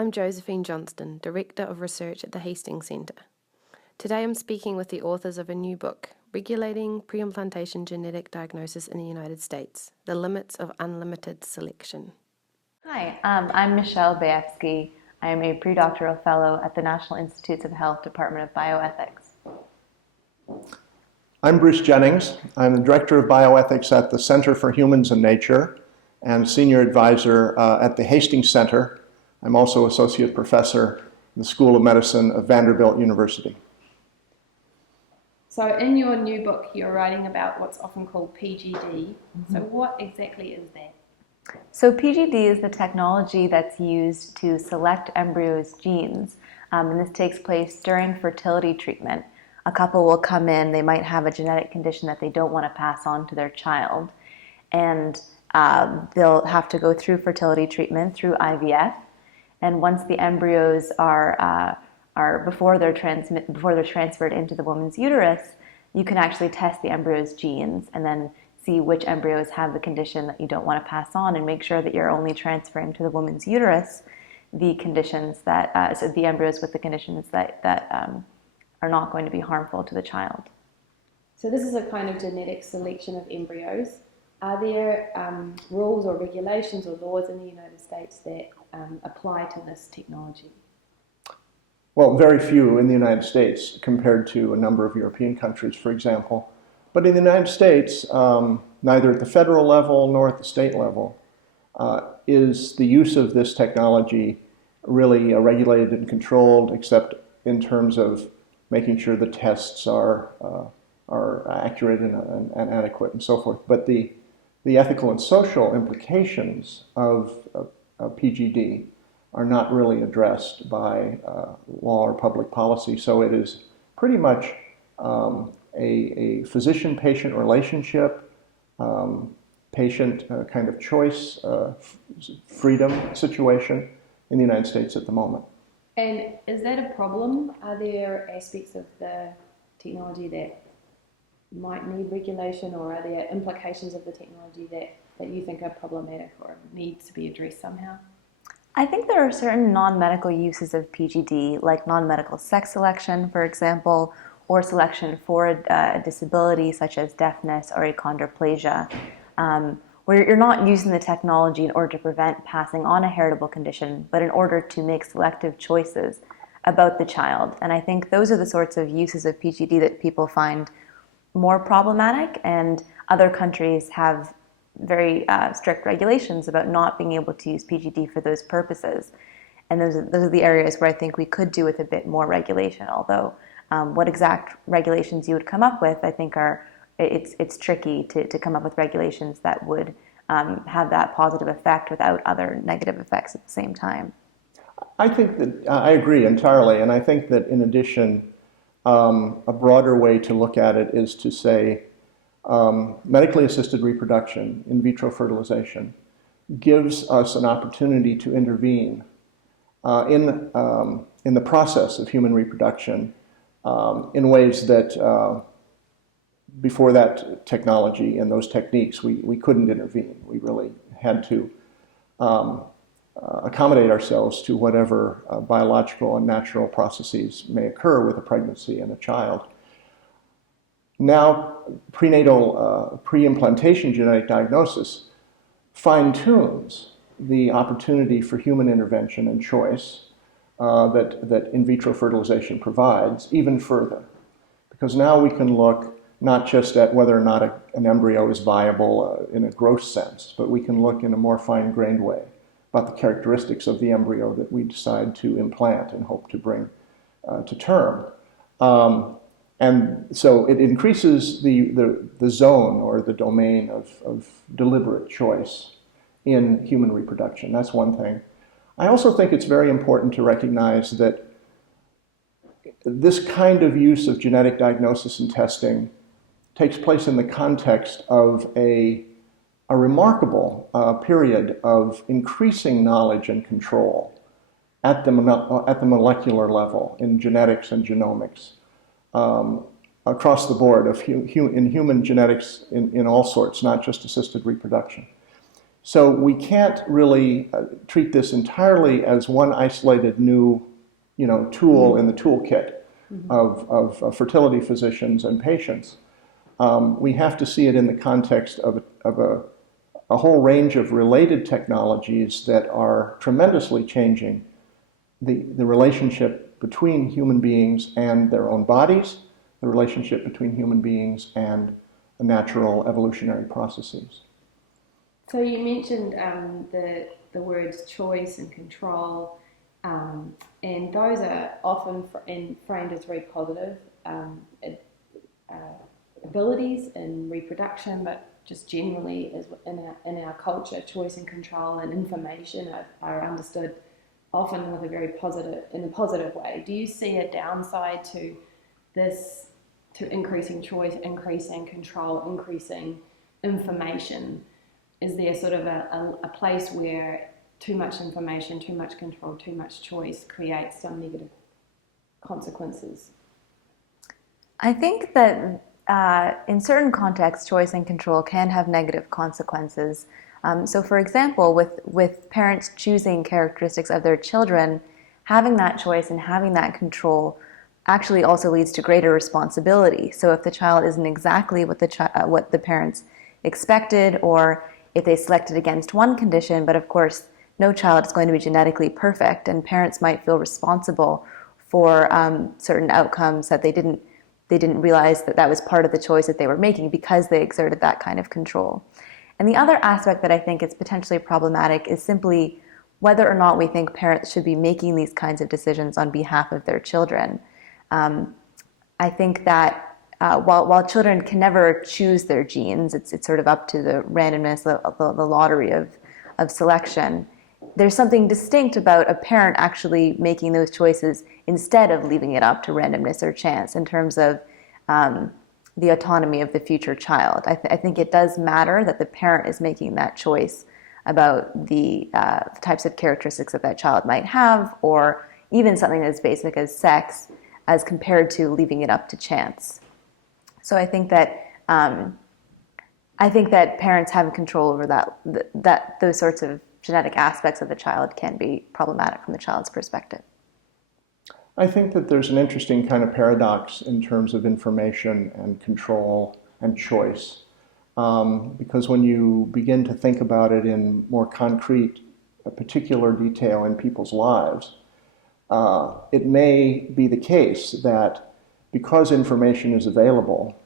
I'm Josephine Johnston, Director of Research at the Hastings Center. Today I'm speaking with the authors of a new book, Regulating Preimplantation Genetic Diagnosis in the United States, The Limits of Unlimited Selection. Hi, I'm Michelle Bayefsky. I am a predoctoral fellow at the National Institutes of Health Department of Bioethics. I'm Bruce Jennings. I'm the Director of Bioethics at the Center for Humans and Nature and Senior Advisor at the Hastings Center. I'm also Associate Professor in the School of Medicine of Vanderbilt University. So in your new book, you're writing about what's often called PGD. So what exactly is that? So PGD is the technology that's used to select embryos' genes, and this takes place during fertility treatment. A couple will come in, they might have a genetic condition that they don't want to pass on to their child, and they'll have to go through fertility treatment through IVF. And once the embryos are before they're transferred into the woman's uterus, you can actually test the embryo's genes and then see which embryos have the condition that you don't want to pass on, and make sure that you're only transferring to the woman's uterus the conditions that so the embryos with the conditions that are not going to be harmful to the child. So this is a kind of genetic selection of embryos. Are there rules or regulations or laws in the United States that apply to this technology? Well, very few in the United States compared to a number of European countries, for example. But in the United States, neither at the federal level nor at the state level is the use of this technology really regulated and controlled, except in terms of making sure the tests are accurate and adequate and so forth. But the ethical and social implications of PGD are not really addressed by law or public policy. So it is pretty much a physician-patient relationship, patient kind of choice, freedom situation in the United States at the moment. And is that a problem? Are there aspects of the technology that might need regulation, or are there implications of the technology that you think are problematic or need to be addressed somehow? I think there are certain non-medical uses of PGD, like non-medical sex selection, for example, or selection for a disability such as deafness or achondroplasia, where you're not using the technology in order to prevent passing on a heritable condition, but in order to make selective choices about the child. And I think those are the sorts of uses of PGD that people find more problematic, and other countries have very strict regulations about not being able to use PGD for those purposes. And those are the areas where I think we could do with a bit more regulation, although what exact regulations you would come up with, I think it's tricky to come up with regulations that would have that positive effect without other negative effects at the same time. I think that I agree entirely, and I think that in addition, a broader way to look at it is to say medically assisted reproduction, in vitro fertilization, gives us an opportunity to intervene in the process of human reproduction in ways that before that technology and those techniques we couldn't intervene. We really had to accommodate ourselves to whatever biological and natural processes may occur with a pregnancy and a child. Now, preimplantation genetic diagnosis fine-tunes the opportunity for human intervention and choice that in vitro fertilization provides even further. Because now we can look not just at whether or not an embryo is viable in a gross sense, but we can look in a more fine-grained way about the characteristics of the embryo that we decide to implant and hope to bring to term. And so it increases the zone or the domain of deliberate choice in human reproduction. That's one thing. I also think it's very important to recognize that this kind of use of genetic diagnosis and testing takes place in the context of a remarkable period of increasing knowledge and control at the molecular level in genetics and genomics. Across the board in human genetics in all sorts, not just assisted reproduction. So we can't really treat this entirely as one isolated new, tool in the toolkit of fertility physicians and patients. We have to see it in the context of a whole range of related technologies that are tremendously changing the relationship between human beings and their own bodies, the relationship between human beings and the natural evolutionary processes. So you mentioned the words choice and control, and those are often framed as very positive abilities in reproduction, but just generally as in our culture, choice and control and information are understood often with in a positive way. Do you see a downside to this, to increasing choice, increasing control, increasing information? Is there sort of a place where too much information, too much control, too much choice creates some negative consequences? I think that in certain contexts, choice and control can have negative consequences. So for example, with parents choosing characteristics of their children, having that choice and having that control actually also leads to greater responsibility. So if the child isn't exactly what the parents expected, or if they selected against one condition, but of course no child is going to be genetically perfect, and parents might feel responsible for certain outcomes that they didn't realize that was part of the choice that they were making because they exerted that kind of control. And the other aspect that I think is potentially problematic is simply whether or not we think parents should be making these kinds of decisions on behalf of their children. I think that while children can never choose their genes, it's sort of up to the randomness, the lottery of selection. There's something distinct about a parent actually making those choices instead of leaving it up to randomness or chance in terms of the autonomy of the future child. I think it does matter that the parent is making that choice about the types of characteristics that child might have, or even something as basic as sex, as compared to leaving it up to chance. So I think that parents having control over that those sorts of genetic aspects of the child can be problematic from the child's perspective. I think that there's an interesting kind of paradox in terms of information and control and choice, because when you begin to think about it in more concrete, particular detail in people's lives, it may be the case that because information is available,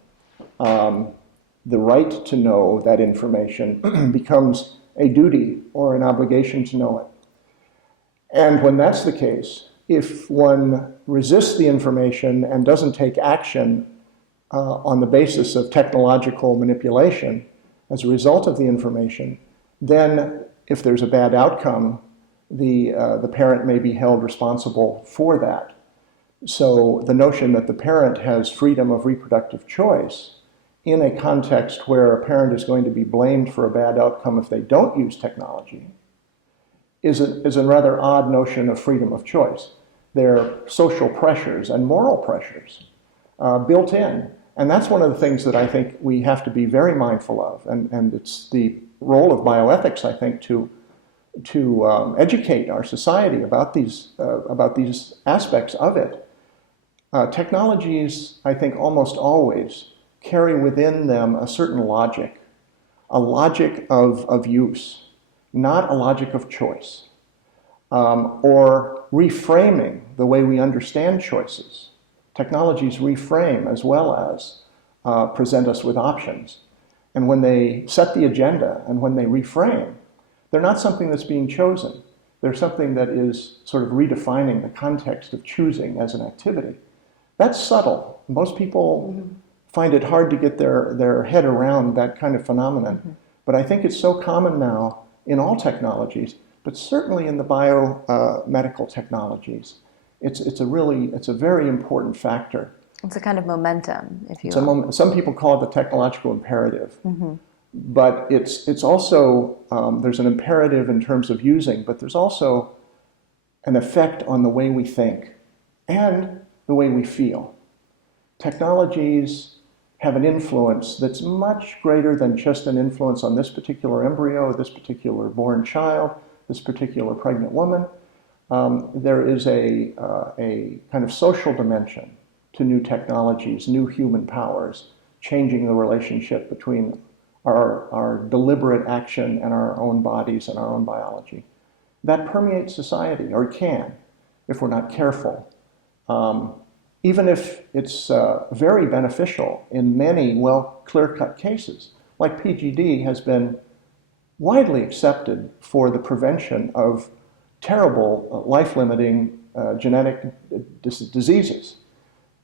the right to know that information becomes a duty or an obligation to know it. And when that's the case, if one resists the information and doesn't take action on the basis of technological manipulation as a result of the information, then if there's a bad outcome, the parent may be held responsible for that. So the notion that the parent has freedom of reproductive choice in a context where a parent is going to be blamed for a bad outcome if they don't use technology is a rather odd notion of freedom of choice. There are social pressures and moral pressures built in. And that's one of the things that I think we have to be very mindful of. And it's the role of bioethics, I think, to educate our society about these aspects of it. Technologies, I think, almost always carry within them a certain logic, a logic of use, not a logic of choice, or reframing the way we understand choices. Technologies reframe as well as present us with options. And when they set the agenda and when they reframe, they're not something that's being chosen. They're something that is sort of redefining the context of choosing as an activity. That's subtle. Most people find it hard to get their head around that kind of phenomenon. But I think it's so common now in all technologies, but certainly in the biomedical technologies. It's a very important factor. It's a kind of momentum, if you will. Some people call it the technological imperative. But it's also, there's an imperative in terms of using, but there's also an effect on the way we think and the way we feel. Technologies have an influence that's much greater than just an influence on this particular embryo, this particular born child, this particular pregnant woman. There is a kind of social dimension to new technologies, new human powers, changing the relationship between our deliberate action and our own bodies and our own biology. That permeates society, or it can, if we're not careful. Even if it's very beneficial in many clear-cut cases, like PGD has been widely accepted for the prevention of terrible, life-limiting genetic diseases.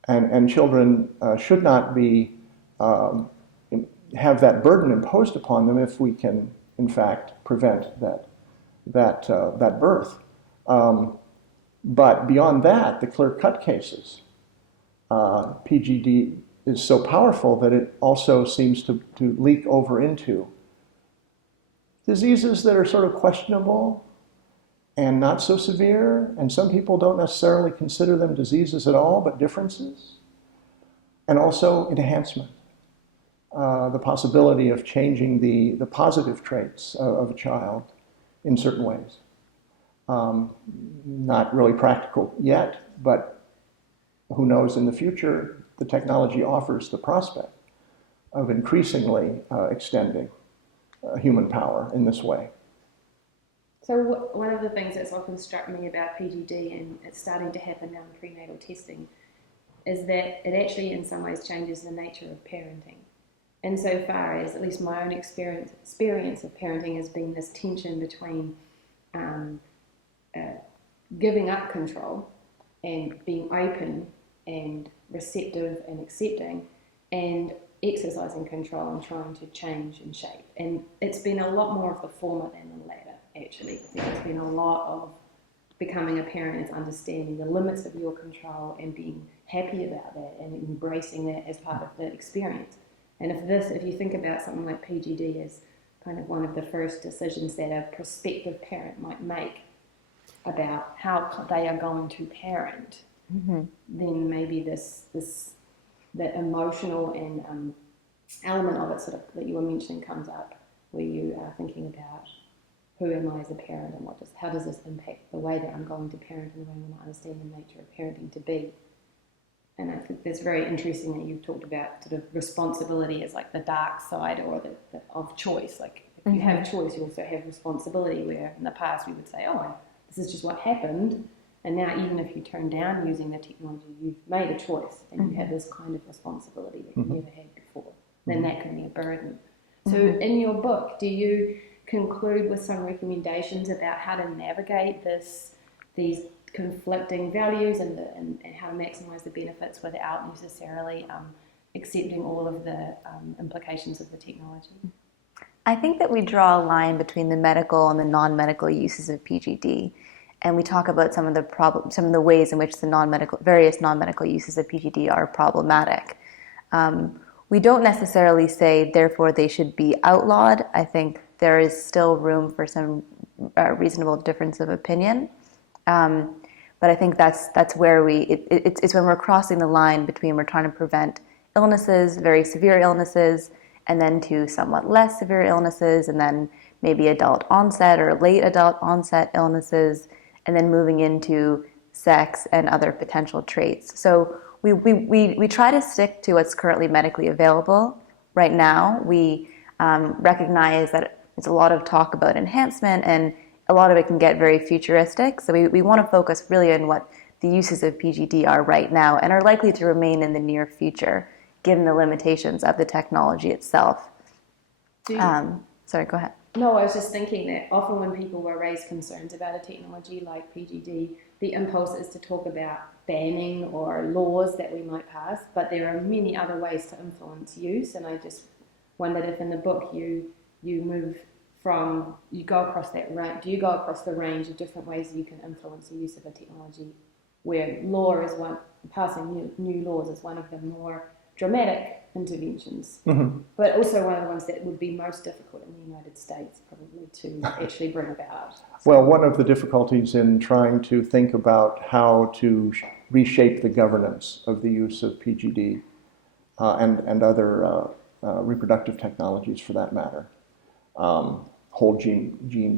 And children should not be have that burden imposed upon them if we can, in fact, prevent that birth. But beyond that, the clear-cut cases, PGD is so powerful that it also seems to leak over into diseases that are sort of questionable and not so severe, and some people don't necessarily consider them diseases at all, but differences, and also enhancement. The possibility of changing the positive traits of a child in certain ways. Not really practical yet, but who knows, in the future, the technology offers the prospect of increasingly extending human power in this way. So one of the things that's often struck me about PGD, and it's starting to happen now in prenatal testing, is that it actually in some ways changes the nature of parenting. Insofar as, at least my own experience of parenting has been this tension between giving up control and being open and receptive and accepting, and exercising control and trying to change and shape. And it's been a lot more of the former than the latter, actually. I think it's been a lot of becoming a parent is understanding the limits of your control and being happy about that and embracing that as part of the experience. And if you think about something like PGD as kind of one of the first decisions that a prospective parent might make about how they are going to parent, then maybe that emotional and element of it sort of that you were mentioning comes up, where you are thinking about who am I as a parent and how does this impact the way that I'm going to parent and the way I'm going to understand the nature of parenting to be. And I think that's very interesting that you've talked about sort of responsibility as like the dark side or of choice. Like if you have choice, you also have responsibility, where in the past we would say, oh, this is just what happened. And now even if you turn down using the technology, you've made a choice and you have this kind of responsibility that you never had before. Then that can be a burden. So in your book, do you conclude with some recommendations about how to navigate these conflicting values and how to maximize the benefits without necessarily accepting all of the implications of the technology? I think that we draw a line between the medical and the non-medical uses of PGD, and we talk about some of the ways in which the various non-medical uses of PGD are problematic. We don't necessarily say, therefore, they should be outlawed. I think there is still room for some reasonable difference of opinion. But I think that's where it's when we're crossing the line between we're trying to prevent illnesses, very severe illnesses, and then to somewhat less severe illnesses, and then maybe adult onset or late adult onset illnesses, and then moving into sex and other potential traits. So we try to stick to what's currently medically available. Right now, we recognize that there's a lot of talk about enhancement, and a lot of it can get very futuristic. So we want to focus really on what the uses of PGD are right now and are likely to remain in the near future, given the limitations of the technology itself. Sorry, go ahead. No, I was just thinking that often when people were raised concerns about a technology like PGD, the impulse is to talk about banning or laws that we might pass, but there are many other ways to influence use, and I just wondered if in the book you go across that range. Do you go across the range of different ways you can influence the use of a technology, where law is one, passing new laws is one of the more dramatic interventions, but also one of the ones that would be most difficult in the United States probably to actually bring about. Well, one of the difficulties in trying to think about how to reshape the governance of the use of PGD and other reproductive technologies for that matter. Whole gene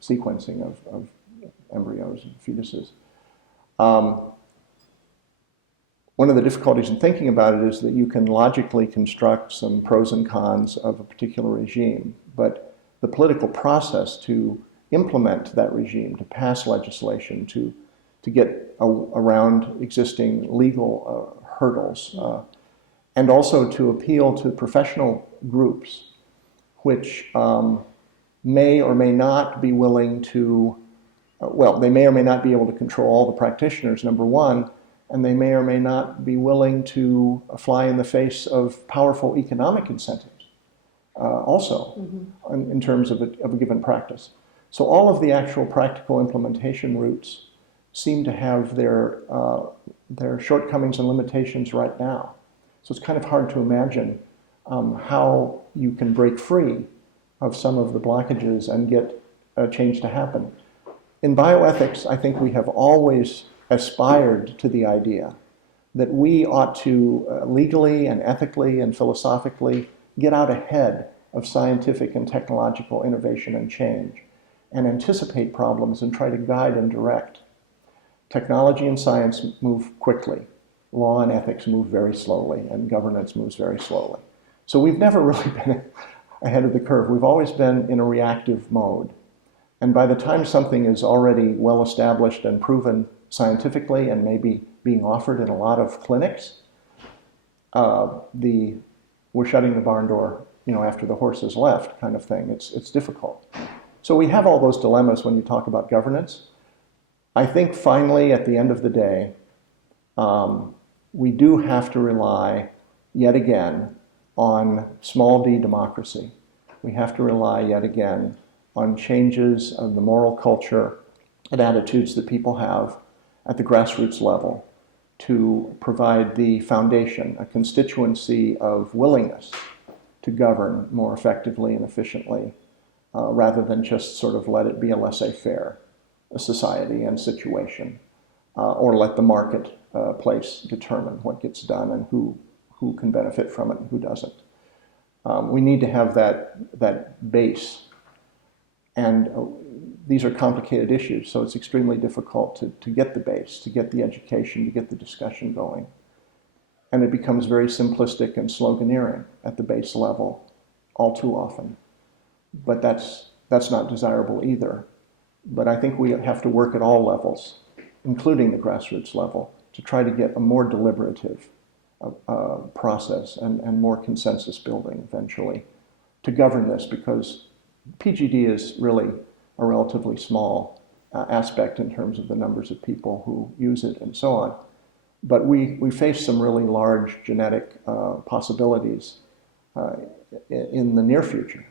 sequencing of embryos and fetuses. One of the difficulties in thinking about it is that you can logically construct some pros and cons of a particular regime, but the political process to implement that regime, to pass legislation, to get around existing legal hurdles, and also to appeal to professional groups which may or may not be willing to, they may or may not be able to control all the practitioners, number one, and they may or may not be willing to fly in the face of powerful economic incentives also in terms of a given practice. So all of the actual practical implementation routes seem to have their shortcomings and limitations right now. So it's kind of hard to imagine how you can break free of some of the blockages and get a change to happen. In bioethics, I think we have always aspired to the idea that we ought to legally and ethically and philosophically get out ahead of scientific and technological innovation and change and anticipate problems and try to guide and direct. Technology and science move quickly. Law and ethics move very slowly, and governance moves very slowly. So we've never really been ahead of the curve. We've always been in a reactive mode. And by the time something is already well established and proven scientifically and maybe being offered in a lot of clinics, we're shutting the barn door, after the horse has left kind of thing. It's difficult. So we have all those dilemmas when you talk about governance. I think finally, at the end of the day, we do have to rely yet again on small d democracy. We have to rely yet again on changes of the moral culture and attitudes that people have at the grassroots level to provide the foundation, a constituency of willingness to govern more effectively and efficiently, rather than just sort of let it be a laissez-faire society and situation, or let the marketplace determine what gets done and who can benefit from it and who doesn't. We need to have that base. And these are complicated issues, so it's extremely difficult to get the base, to get the education, to get the discussion going. And it becomes very simplistic and sloganeering at the base level all too often. But that's not desirable either. But I think we have to work at all levels, including the grassroots level, to try to get a more deliberative process and more consensus building eventually to govern this, because PGD is really a relatively small aspect in terms of the numbers of people who use it and so on. But we face some really large genetic possibilities in the near future.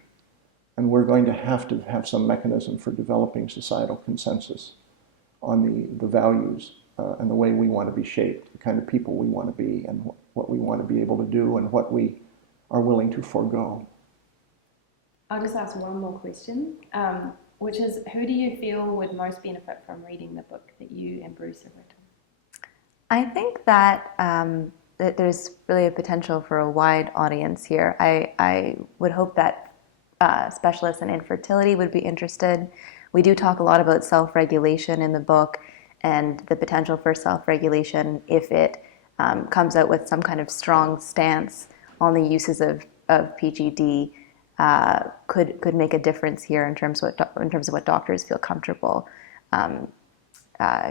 And we're going to have some mechanism for developing societal consensus on the values and the way we want to be shaped, the kind of people we want to be, and what we want to be able to do, and what we are willing to forego. I'll just ask one more question, which is, who do you feel would most benefit from reading the book that you and Bruce have written? I think that there's really a potential for a wide audience here. I would hope that specialists in infertility would be interested. We do talk a lot about self-regulation in the book and the potential for self-regulation if it comes out with some kind of strong stance on the uses of PGD. Could make a difference here in terms of what doctors feel comfortable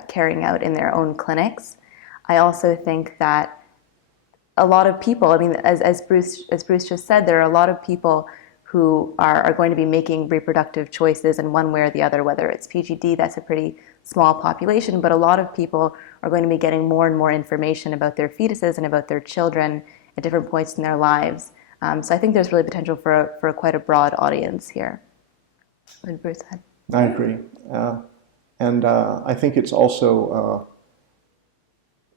carrying out in their own clinics. I also think that a lot of people, as Bruce just said, there are a lot of people who are going to be making reproductive choices in one way or the other, whether it's PGD, that's a pretty small population, but a lot of people are going to be getting more and more information about their fetuses and about their children at different points in their lives. So I think there's really potential for quite a broad audience here. What did Bruce said? I agree. And I think it's also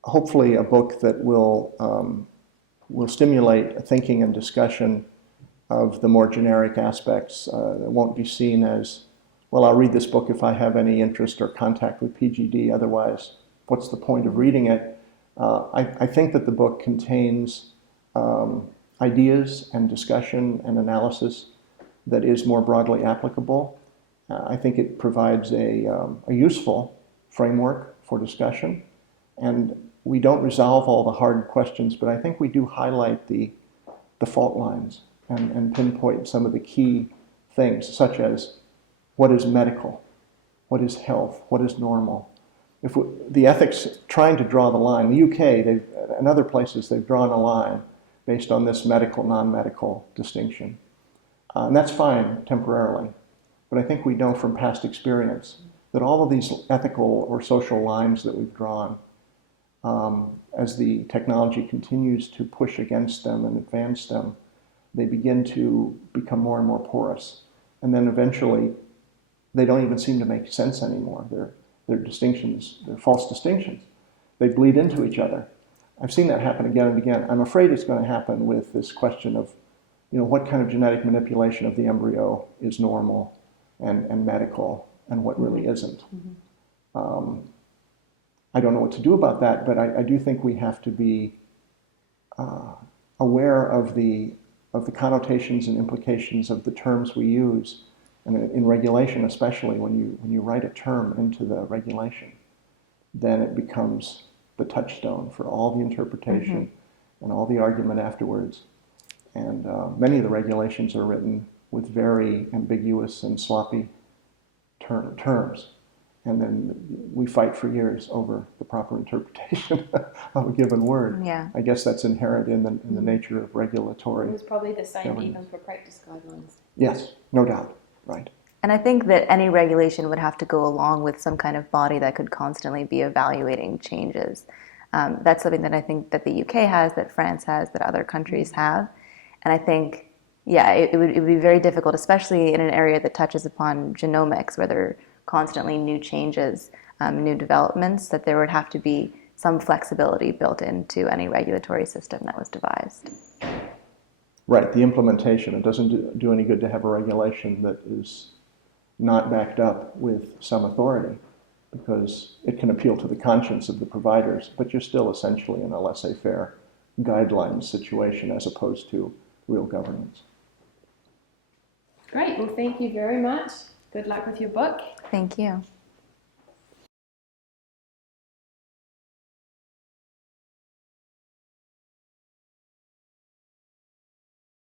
hopefully a book that will stimulate thinking and discussion of the more generic aspects. It won't be seen as, well, I'll read this book if I have any interest or contact with PGD, otherwise, what's the point of reading it? I think that the book contains ideas and discussion and analysis that is more broadly applicable. I think it provides a useful framework for discussion, and we don't resolve all the hard questions, but I think we do highlight the fault lines and pinpoint some of the key things, such as what is medical, what is health, what is normal. The ethics trying to draw the line, the UK and other places, they've drawn a line based on this medical, non-medical distinction. And that's fine temporarily, but I think we know from past experience that all of these ethical or social lines that we've drawn, as the technology continues to push against them and advance them, they begin to become more and more porous. And then eventually, they don't even seem to make sense anymore. They're distinctions, they're false distinctions. They bleed into each other. I've seen that happen again and again. I'm afraid it's going to happen with this question of, what kind of genetic manipulation of the embryo is normal and medical, and what really isn't. I don't know what to do about that, but I do think we have to be aware of the connotations and implications of the terms we use, and in regulation especially, when you write a term into the regulation, then it becomes the touchstone for all the interpretation and all the argument afterwards. And many of the regulations are written with very ambiguous and sloppy terms. And then we fight for years over the proper interpretation of a given word. Yeah. I guess that's inherent in the nature of regulatory. It was probably the same governance. even for practice guidelines. Yes, no doubt, right. And I think that any regulation would have to go along with some kind of body that could constantly be evaluating changes. That's something that I think that the UK has, that France has, that other countries have. And I think, it would be very difficult, especially in an area that touches upon genomics, where there are constantly new changes, new developments, that there would have to be some flexibility built into any regulatory system that was devised. Right, the implementation. It doesn't do any good to have a regulation that is not backed up with some authority, because it can appeal to the conscience of the providers, but you're still essentially in a laissez-faire guidelines situation as opposed to real governance. Great, well thank you very much. Good luck with your book. Thank you.